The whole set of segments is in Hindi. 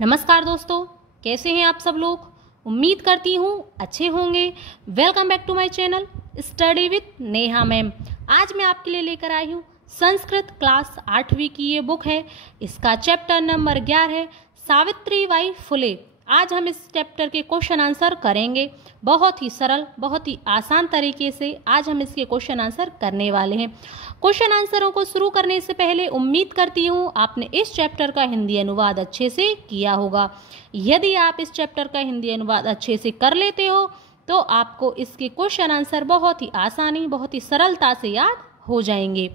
नमस्कार दोस्तों, कैसे हैं आप सब लोग। उम्मीद करती हूँ अच्छे होंगे। Welcome back to my channel study with Neha ma'am. आज मैं आपके लिए लेकर आई हूँ संस्कृत क्लास 8वीं की ये बुक है। इसका चैप्टर नंबर 11 है सावित्रीबाई फुले। आज हम इस चैप्टर के क्वेश्चन आंसर करेंगे। बहुत ही सरल, बहुत ही आसान तरीके से आज हम इसके क्वेश्चन आंसर करने वाले हैं। क्वेश्चन आंसरों को शुरू करने से पहले उम्मीद करती हूँ आपने इस चैप्टर का हिंदी अनुवाद अच्छे से किया होगा। यदि आप इस चैप्टर का हिंदी अनुवाद अच्छे से कर लेते हो तो आपको इसके क्वेश्चन आंसर बहुत ही आसानी, बहुत ही सरलता से याद हो जाएंगे।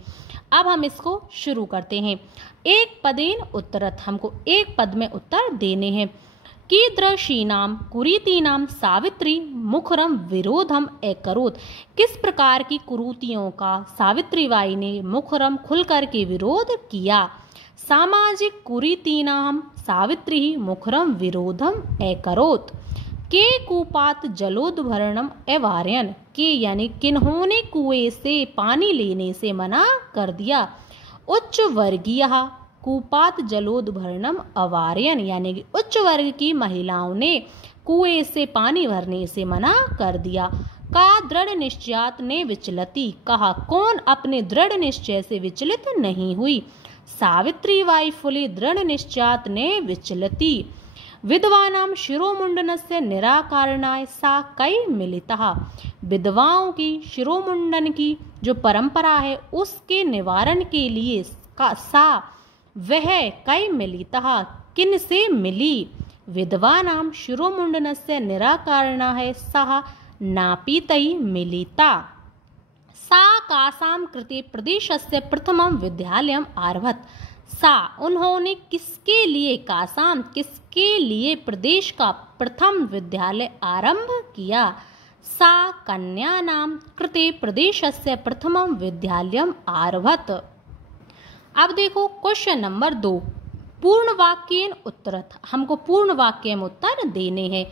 अब हम इसको शुरू करते हैं। एक पदेन उत्तरत, हमको एक पद में उत्तर देने हैं। कीदृशीनाम कुरीतीनाम सावित्री मुखरम विरोधम अकरोत्। किस प्रकार की कुरीतियों का सावित्रीबाई ने मुखरम खुलकर के विरोध किया। सामाजिक कुरीतीनाम सावित्री मुखरम विरोधम अकरोत्। के कूपात जलोद्भरणम अवारयन्। के यानी किन्होंने कुएं से पानी लेने से मना कर दिया। उच्च वर्गीय कूपात जलोद्भरणम अवारयन् यानी कि उच्च वर्ग की महिलाओं ने कुएं से पानी भरने से मना कर दिया। का दृढ़ निश्चयात ने विचलती। कहा कौन अपने दृढ़ निश्चय से विचलित नहीं हुई। सावित्रीबाई फुले दृढ़ निश्चयात ने विचलती। विधवानां शिरोमुंडनस्य निराकारणाय सा कई मिलितः। विधवाओं की शिरोमुंडन की जो परंपरा है उसके निवारण के लिए वह कई मिलितः किन से मिली। विधवानां शिरोमुंडनस्य निराकारणाय सह नापीतै मिलिता। सा कासां कृते प्रदेशस्य प्रथमं विद्यालयम् आरभत। सा उन्होंने किसके लिए, कासाम किसके लिए प्रदेश का प्रथम विद्यालय आरंभ किया। सा कन्यानां कृते प्रदेशस्य प्रथमं विद्यालयम् आरभत। अब देखो क्वेश्चन नंबर 2। पूर्ण वाक्येन उत्तरत, हमको पूर्ण वाक्य में उत्तर देने हैं।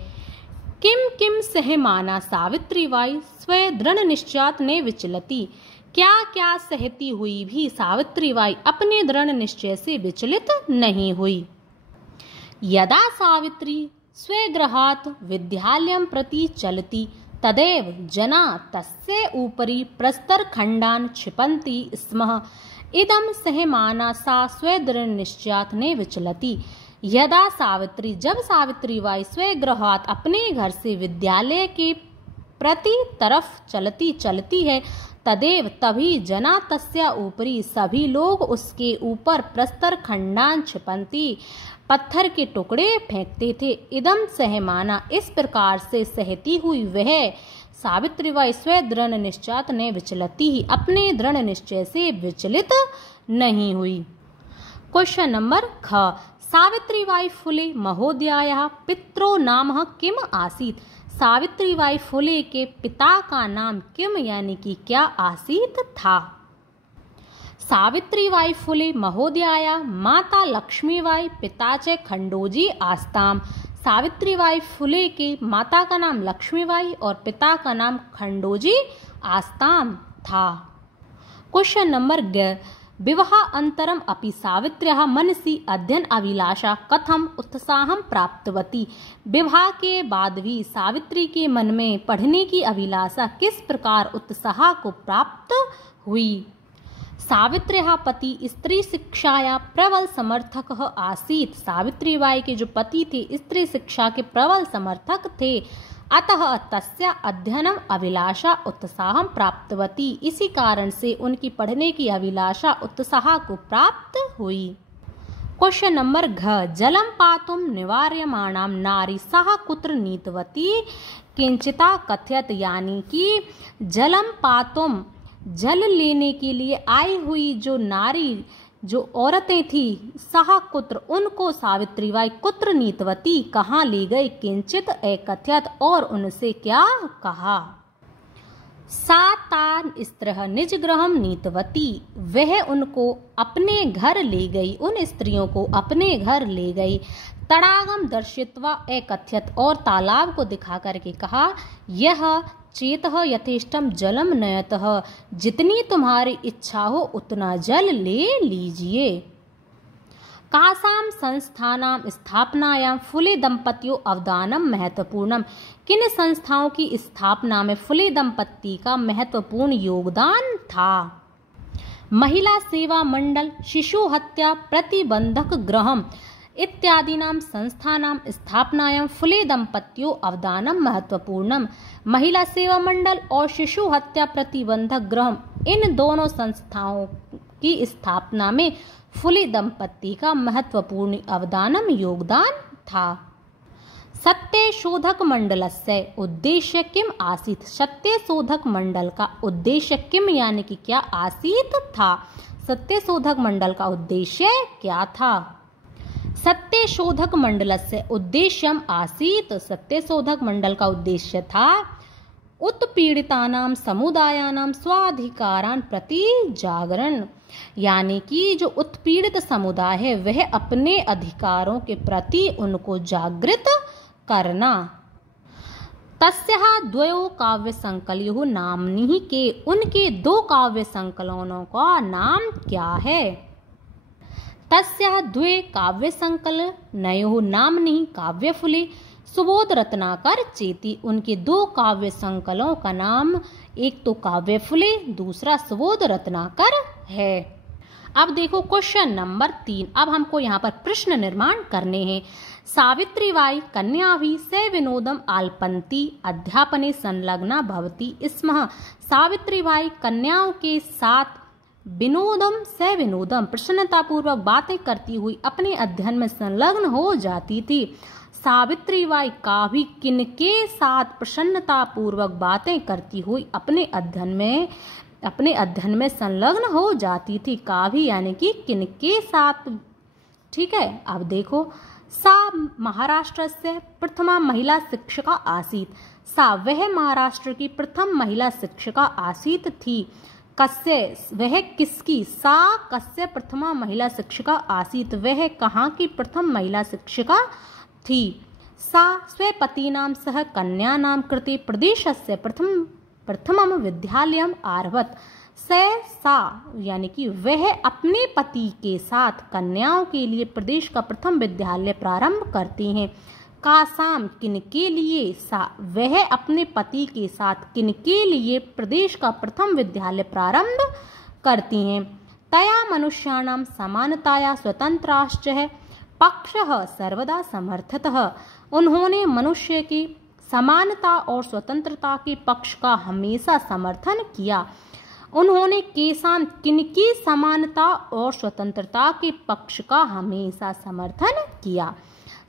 किम किम सहमाना सावित्रीबाई स्वे दृढ़ निश्चयात ने विचलती। क्या क्या सहती हुई भी सावित्रीबाई अपने दृढ़ निश्चय से विचलित नहीं हुई। यदा सावित्री स्वगृहात् विद्यालयं प्रति चलति तदैव जना तस्य उपरि प्रस्तरखण्डान् क्षिपन्ति स्म। इदं सहमाना सा स्वदृढ़ निश्चयात ने विचलती। यदा सावित्री, जब सावित्रीबाई स्वगृहात् अपने घर से विद्यालय के प्रति तरफ चलती है तदेव तभी जना तस्या ऊपरी सभी लोग उसके ऊपर प्रस्तर खंडान क्षिपन्ति पत्थर के टुकड़े फेंकते थे। इदम सहमाना इस प्रकार से सहती हुई वह सावित्रीबाई स्व दृढ़ निश्चयात ने विचलती ही अपने दृढ़ निश्चय से विचलित नहीं हुई। क्वेश्चन नंबर ख। सावित्रीबाई फुले महोदयायाः पित्रो नाम किम आसीत्। सावित्रीबाई फुले के पिता का नाम किम यानी कि क्या आसीत था। सावित्रीबाई फुले महोदयाया माता लक्ष्मीबाई पिता च खंडोजी आस्ताम। सावित्रीबाई फुले के माता का नाम लक्ष्मीबाई और पिता का नाम खंडोजी आस्ताम था। क्वेश्चन नंबर ग। विवाह अंतरम अपि सावित्र्याः मनसि अध्ययन अभिलाषा कथम उत्साहं प्राप्तवती। विवाह के बाद भी सावित्री के मन में पढ़ने की अभिलाषा किस प्रकार उत्साह को प्राप्त हुई। सावित्र्याः पति स्त्री शिक्षाया प्रबल समर्थक आसीत्। सावित्रीबाई के जो पति थे स्त्री शिक्षा के प्रबल समर्थक थे। अतः तस्या अध्ययनम अभिलाषा उत्साह प्राप्तवती, इसी कारण से उनकी पढ़ने की अभिलाषा उत्साह को प्राप्त हुई। क्वेश्चन नंबर घ। जलम पातुम निवार्यमाणाम नारी सह कुत्र नीतवती किंचिता कथयत। यानी कि जलम पातुम जल लेने के लिए आई हुई जो नारी, जो औरतें थी, सह कुत्र उनको सावित्रीबाई कुत्र नीतवती कहाँ ले गए, किंचित एकथयत और उनसे क्या कहा। सा तान स्त्रः निज गृहम नीतवती, वह उनको अपने घर ले गई, उन स्त्रियों को अपने घर ले गई। तड़ागम दर्शित्वा एकथयत और तालाब को दिखा करके कहा, यह चेतः यथेष्टम जलम नयतः, जितनी तुम्हारी इच्छा हो उतना जल ले लीजिए। कासां संस्थानां स्थापनायां फुले दंपतियों अवदानम महत्वपूर्णम। किन संस्थाओं की स्थापना में फुले दंपति का महत्वपूर्ण योगदान था? महिला सेवा मंडल, शिशु हत्या प्रतिबंधक गृहम इत्यादीनां संस्थानां स्थापनायां फुले दंपत्यों अवदानम महत्वपूर्णम। महिला सेवा मंडल और शिशु हत्या प्रतिबंधक गृह, इन दोनों संस्थाओं की स्थापना में फुले दंपति का महत्वपूर्ण अवदानम योगदान था। सत्यशोधक मंडलस्य उद्देश्य किम आसीत्? सत्यशोधक मंडल का उद्देश्य किम यानी कि क्या आसीत् था? सत्यशोधक मंडल का उद्देश्य क्या था? सत्यशोधक मंडलस्य उद्देश्यम आसीत्। सत्यशोधक मंडल का उद्देश्य था उत्पीड़ितानां समुदायानां स्वाधिकारान् प्रति जागरण, यानी कि जो उत्पीड़ित समुदाय है वह अपने अधिकारों के प्रति उनको जागृत करना। तस्याः द्वयोः काव्य संकलयोः नाम्नि के, उनके दो काव्य संकलनों का नाम क्या है? तस्याः द्वे काव्य संकलनयोः नाम्नि काव्यफुले सुबोध रत्नाकर चेति। उनके दो काव्य संकलों का नाम एक तो काव्यफुले, दूसरा सुबोध रत्नाकर है। अब देखो क्वेश्चन नंबर 3। अब हमको यहाँ पर प्रश्न निर्माण करने हैं। सावित्रीबाई कन्याभिः स विनोदम आलपन्ति अध्यापने संलग्ना भवति स्म। सावित्रीबाई कन्याओं के साथ विनोदम स विनोदम प्रसन्नतापूर्वक बातें करती हुई अपने अध्ययन में संलग्न हो जाती थी। सावित्रीबाई काव्य किनके साथ प्रसन्नतापूर्वक बातें करती हुई अपने अध्ययन में संलग्न हो जाती थी। काव्य यानी कि किनके साथ, ठीक है। अब देखो, सा महाराष्ट्र से प्रथमा महिला शिक्षिका आसीत्। सा वह महाराष्ट्र की प्रथम महिला शिक्षिका आसीत् थी। कस्य, वह किसकी? सा कस्य प्रथमा महिला शिक्षिका आसीत्, वह कहाँ की प्रथम महिला शिक्षिका थी? सा स्वपतिनां सह कन्यानां कृते प्रदेशस्य प्रथमं विद्यालयम् आरभत। सा यानी कि वह अपने पति के साथ कन्याओं के लिए प्रदेश का प्रथम विद्यालय प्रारंभ करती हैं। कासाम किनके लिए? सा वह अपने पति के साथ किनके लिए प्रदेश का प्रथम विद्यालय प्रारंभ करती हैं। तया मनुष्याणां समानताया स्वतंत्राश्च पक्षः सर्वदा समर्थतः। उन्होंने मनुष्य की समानता और स्वतंत्रता के पक्ष का हमेशा समर्थन किया। उन्होंने केसाम किनकी समानता और स्वतंत्रता के पक्ष का हमेशा समर्थन किया।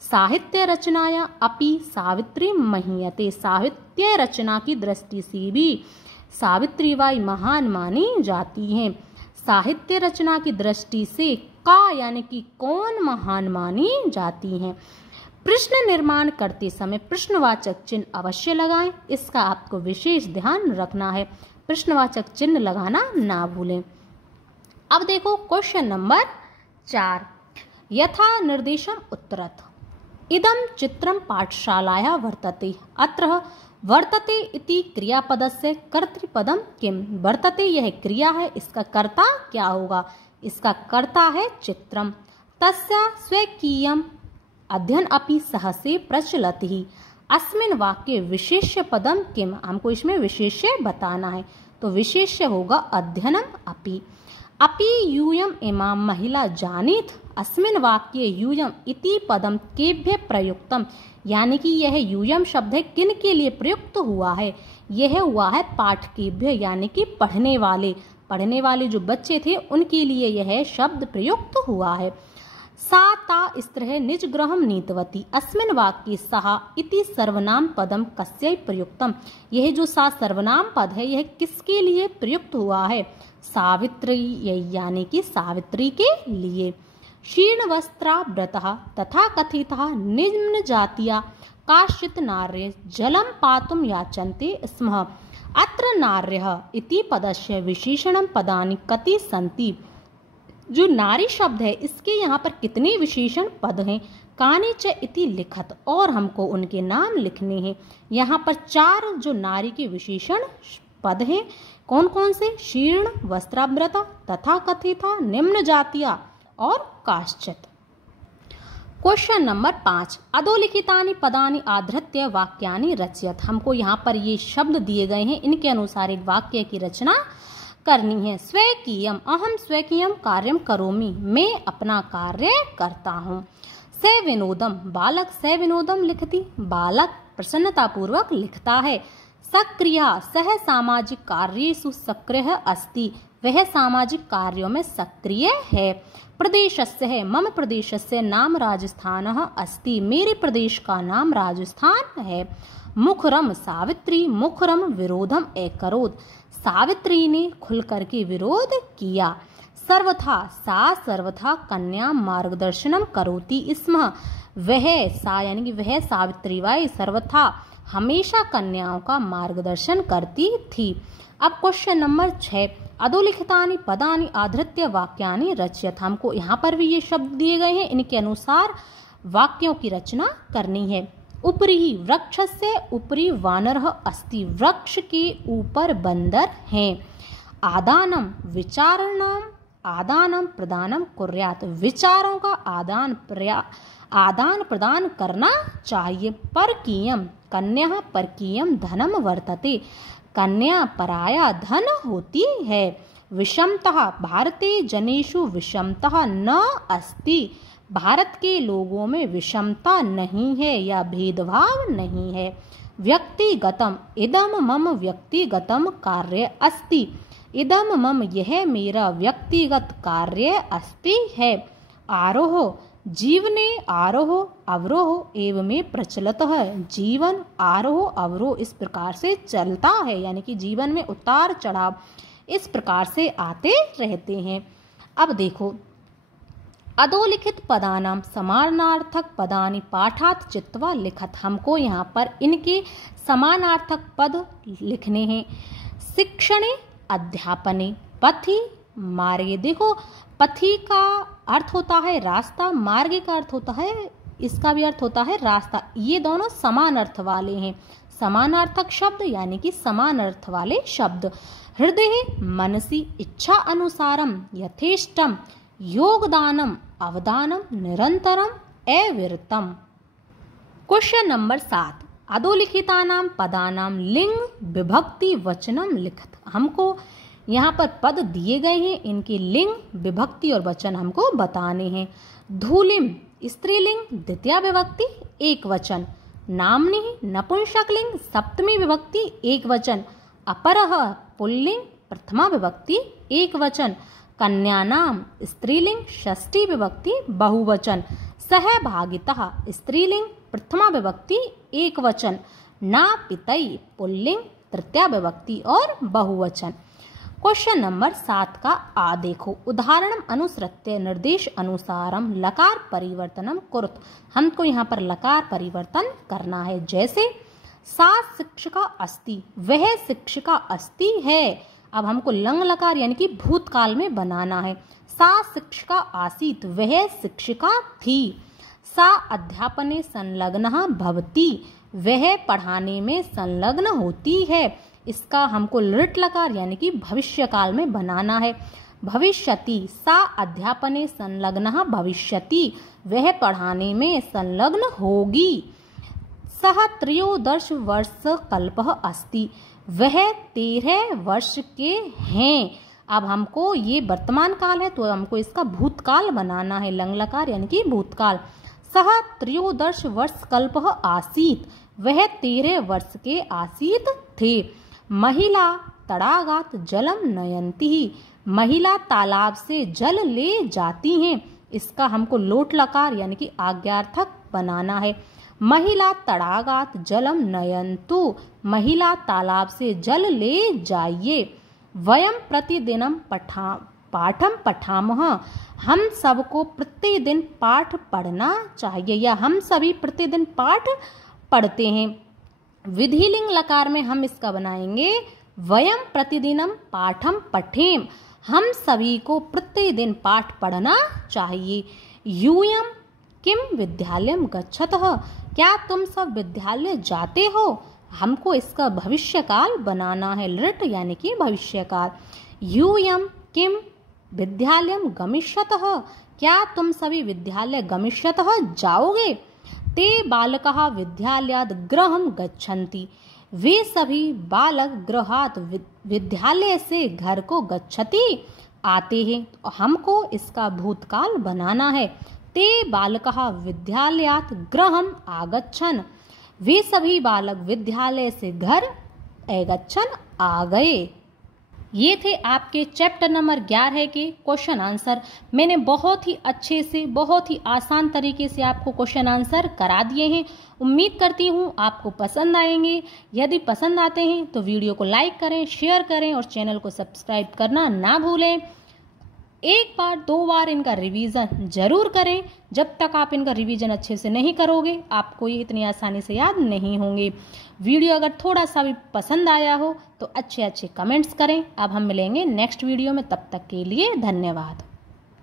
साहित्य रचनाया अपि सावित्री महीयते। साहित्य रचना की दृष्टि से भी सावित्रीबाई महान मानी जाती हैं। साहित्य रचना की दृष्टि से का यानी कि कौन महान मानी जाती हैं। प्रश्न निर्माण करते समय प्रश्नवाचक चिन्ह अवश्य लगाएं, इसका आपको विशेष ध्यान रखना है। प्रश्नवाचक चिन्ह लगाना ना भूलें। अब देखो क्वेश्चन नंबर 4। यथा निर्देशम उत्तरत। इदं चित्रं पाठशालायाः वर्तते। अत्र वर्तते इति क्रियापदस्य कर्तृपदम किम? वर्तते यह क्रिया है, इसका कर्ता क्या होगा? इसका कर्ता है चित्रम। तस्य स्वकीयम अध्ययन अपि सहसे प्रचलति। अस्मिन् वाक्ये विशेष्य पदम किम? हमको इसमें विशेष्य बताना है, तो विशेष्य होगा अध्ययनम अपि। अपि यूयम इमां महिला जानीत। अस्मिन् वाक्ये यूयम इति पदम केभ्य प्रयुक्तम, यानी कि यह यूयम शब्द है किन के लिए प्रयुक्त हुआ है? यह हुआ है पाठकेभ्य, यानी कि पढ़ने वाले जो बच्चे थे उनके लिए यह शब्द प्रयुक्त हुआ है। सा ता स्त्रः निज गृहं नीतवती। अस्मिन् वाक्ये सः इति सर्वनाम पदम कस्यै प्रयुक्तम। यह जो सा सर्वनाम पद है यह किसके लिए प्रयुक्त हुआ है? सावित्री, यानी कि सावित्री के लिए। शीर्ण वस्त्रावृतः तथा कथितः निम्न जातीया काश्चित् नार्य जलं पातुं याचन्ते स्म। अत्र नार्यः इति पदस्य विशेषणं पदानि कति सन्ति। जो नारी शब्द है इसके यहाँ पर कितने विशेषण पद हैं? कानि च इति लिखत, और हमको उनके नाम लिखने हैं। यहाँ पर 4 जो नारी के विशेषण पद हैं, कौन कौन से? शीर्ण, वस्त्रावृता, तथा कथिता, निम्न जातिया और काश्चित। क्वेश्चन नंबर 5, अधोलिखितानि पदानि आधृत्य वाक्यानि रचयत। हमको यहाँ पर ये शब्द दिए गए हैं, इनके अनुसार एक वाक्य की रचना करनी है। स्वकीयम, अहम स्वकीयम कार्यम करोमि, मैं अपना कार्य करता हूँ। से विनोदम, बालक से विनोदम लिखती, बालक प्रसन्नतापूर्वक लिखता है। सक्रिय, सह सामाजिक कार्येषु सक्रिय अस्ति, वह सामाजिक कार्यों में सक्रिय है। प्रदेशस्य है, मम प्रदेशस्य नाम राजस्थान अस्ति, मेरे प्रदेश का नाम राजस्थान है। मुखरम सावित्री, मुखरम विरोधम एकरोध, सावित्री ने खुल करके विरोध किया। सर्वथा, सा सर्वथा कन्या मार्गदर्शनम करोति स्म, वह सा यानी कि वह सावित्री बाई सर्वथा हमेशा कन्याओं का मार्गदर्शन करती थी। अब क्वेश्चन नंबर 6, अधोलिखितानि पदानि आधृत्य वाक्यानि रचयत। हमको यहाँ पर भी ये शब्द दिए गए हैं, इनके अनुसार वाक्यों की रचना करनी है। उपरि, वृक्षस्य उपरि वानरः अस्ति, वृक्ष के ऊपर बंदर हैं। आदानम, विचारणम आदानम प्रदानम कुर्यात्, विचारों का आदान प्रदान करना चाहिए। परकीयम, कन्या परकीयम धनम वर्तते, कन्या पराया धन होती है। विषमतः, भारते जनेषु विषमतः न अस्ति, भारत के लोगों में विषमता नहीं है या भेदभाव नहीं है। व्यक्तिगतम, इदम मम व्यक्तिगतम कार्य अस्ति, इदम मम यह मेरा व्यक्तिगत कार्य अस्ति है। आरोह, जीवने आरोह अवरोह एवं में प्रचलित है, जीवन आरोह अवरोह इस प्रकार से चलता है, यानी कि जीवन में उतार चढ़ाव इस प्रकार से आते रहते हैं। अब देखो, अधोलिखित पदानाम समानार्थक पदानि पाठात् चित्वा लिखत, हमको यहाँ पर इनके समानार्थक पद लिखने हैं। शिक्षणे, अध्यापने, पथि, मार्गे। देखो, पथि का अर्थ होता है रास्ता, मार्ग का अर्थ होता है, इसका भी अर्थ होता है रास्ता, ये दोनों समान अर्थ वाले हैं। समानार्थक शब्द यानी कि समान अर्थ वाले शब्द। हृदय, मनसि, इच्छा अनुसारम, यथेष्टम, योगदानम, अवदानम, निरंतरम, अविरतम। क्वेश्चन नंबर 7, अधोलिखितानाम पदानाम लिंग विभक्ति वचनम लिखत। हमको यहाँ पर पद दिए गए हैं, इनके लिंग विभक्ति और वचन हमको बताने हैं। धूलिम, स्त्रीलिंग द्वितीय विभक्ति एक वचन। नाम्नि, नपुंसकलिंग सप्तमी विभक्ति एक वचन। अपरः, पुल्लिंग प्रथमा विभक्ति एक वचन। कन्यानाम, स्त्रीलिंग षष्ठी विभक्ति बहुवचन। सहभागितः, स्त्रीलिंग प्रथमा विभक्ति एक वचन। नापितई, पुल्लिंग तृतीया विभक्ति और बहुवचन। क्वेश्चन नंबर 7 का आ देखो, उदाहरणम अनुसृत्य निर्देश अनुसारम लकार परिवर्तनम कुरुत। हमको यहाँ पर लकार परिवर्तन करना है। जैसे सा शिक्षिका अस्ति, वह शिक्षिका अस्ति है। अब हमको लंग लकार यानी कि भूतकाल में बनाना है। सा शिक्षिका आसीत, वह शिक्षिका थी। सा अध्यापने संलग्नः भवति, वह पढ़ाने में संलग्न होती है। इसका हमको लृट लकार यानी कि भविष्य काल में बनाना है। भविष्यति, सा अध्यापने संलग्नः भविष्यति, वह पढ़ाने में संलग्न होगी। सः त्रयोदश वर्ष कल्पः अस्ति, वह 13 वर्ष के हैं। अब हमको ये वर्तमान काल है तो हमको इसका भूतकाल बनाना है, लंग लकार यानी कि भूतकाल। सः त्रयोदश वर्ष कल्पः आसीत, वह 13 वर्ष के आसीत थे। महिला तड़ागात जलम नयंती, महिला तालाब से जल ले जाती हैं। इसका हमको लोट लकार यानी कि आज्ञार्थक बनाना है। महिला तड़ागात जलम नयंतु, महिला तालाब से जल ले जाइए। वयम प्रतिदिनम पाठम पठामः, हम सबको प्रतिदिन पाठ पढ़ना चाहिए या हम सभी प्रतिदिन पाठ पढ़ते हैं। विधिलिंग लकार में हम इसका बनाएंगे वयम प्रतिदिनम पाठम पठेम, हम सभी को प्रतिदिन पाठ पढ़ना चाहिए। यूयम किम विद्यालयम गच्छतः, क्या तुम सब विद्यालय जाते हो। हमको इसका भविष्य काल बनाना है, लृट यानी कि भविष्य काल। यूयम किम विद्यालयं गमिष्यतः? क्या तुम सभी विद्यालय गमिष्यतः जाओगे? ते बालकाः विद्यालयात् गृहं गच्छन्ति। वे सभी बालक गृहात् विद्यालय से घर को गच्छति आते हैं। तो हमको इसका भूतकाल बनाना है। ते बालकाः विद्यालयात् गृहं आगच्छन्। वे सभी बालक विद्यालय से घर आगच्छन् आ गए। ये थे आपके चैप्टर नंबर 11 के क्वेश्चन आंसर। मैंने बहुत ही अच्छे से, बहुत ही आसान तरीके से आपको क्वेश्चन आंसर करा दिए हैं। उम्मीद करती हूँ आपको पसंद आएंगे। यदि पसंद आते हैं तो वीडियो को लाइक करें, शेयर करें और चैनल को सब्सक्राइब करना ना भूलें। एक बार 2 बार इनका रिवीजन जरूर करें। जब तक आप इनका रिवीजन अच्छे से नहीं करोगे आपको ये इतनी आसानी से याद नहीं होंगे। वीडियो अगर थोड़ा सा भी पसंद आया हो तो अच्छे अच्छे कमेंट्स करें। अब हम मिलेंगे नेक्स्ट वीडियो में, तब तक के लिए धन्यवाद।